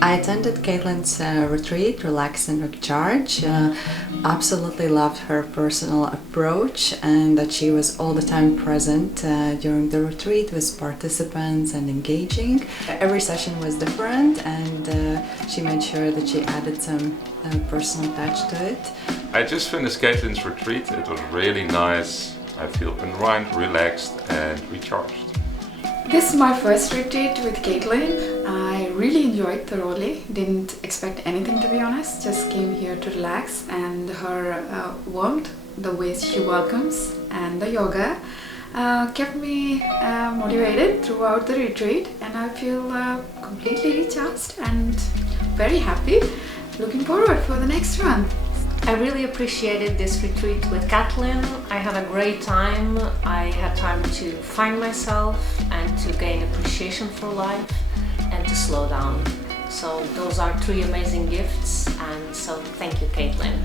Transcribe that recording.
I attended Caitlin's retreat, Relax and Recharge. Absolutely loved her personal approach and that she was all the time present during the retreat with participants and engaging. Every session was different and she made sure that she added some personal touch to it. I just finished Caitlin's retreat. It was really nice. I feel unwind, relaxed and recharged. This is my first retreat with Caitlin. I really enjoyed thoroughly. Didn't expect anything, to be honest. Just came here to relax, and her warmth, the way she welcomes, and the yoga kept me motivated throughout the retreat, and I feel completely recharged and very happy. Looking forward for the next one. I really appreciated this retreat with Caitlin. I had a great time. I had time to find myself and to gain appreciation for life and to slow down. So those are three amazing gifts, and so thank you, Caitlin.